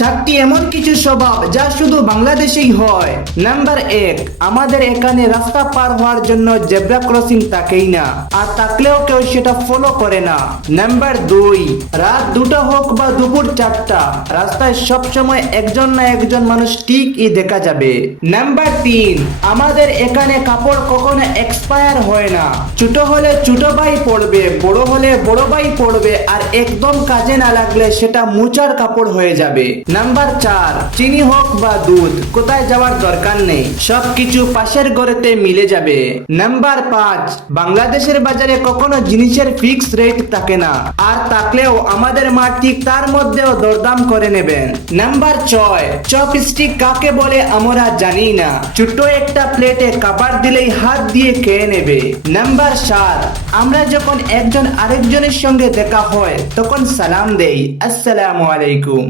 7টি এমন কিছু স্বভাব যা শুধু বাংলাদেশেই হয়। নাম্বার 1, আমাদের এখানে রাস্তা পার হওয়ার জন্য জেব্রা ক্রসিং থাকেই না, আর থাকলেও কেউ সেটা ফলো করে না। নাম্বার 2, রাত 2টা হোক বা দুপুর 4টা, রাস্তায় সবসময় একজন না একজন মানুষ ঠিকই দেখা যাবে। নাম্বার 3, আমাদের এখানে কাপড় কখনো এক্সপায়ার হয় না। ছোট হলে ছোট ভাই পড়বে, বড় হলে বড় ভাই পড়বে, আর একদম কাজে না লাগলে সেটা মুচার কাপড় হয়ে যাবে। নাম্বার 4, চিনি হোক বা দুধ, কোথায় যাওয়ার দরকার নেই, সবকিছু পাশের ঘরেতে মিলে যাবে। নাম্বার 5, বাংলাদেশের বাজারে কখনো জিনিসের ফিক্স রেট থাকে না, আর থাকলেও আমাদের মা ঠিক তার মধ্যেও দরদাম করে নেবেন। নাম্বার 6, চপস্টিক কাকে বলে আমরা জানি না, ছোট্ট একটা প্লেটে খাবার দিলেই হাত দিয়ে খেয়ে নেবে। নাম্বার 7, আমরা যখন একজন আরেকজনের সঙ্গে দেখা হয় তখন সালাম দেই, আসসালামু আলাইকুম।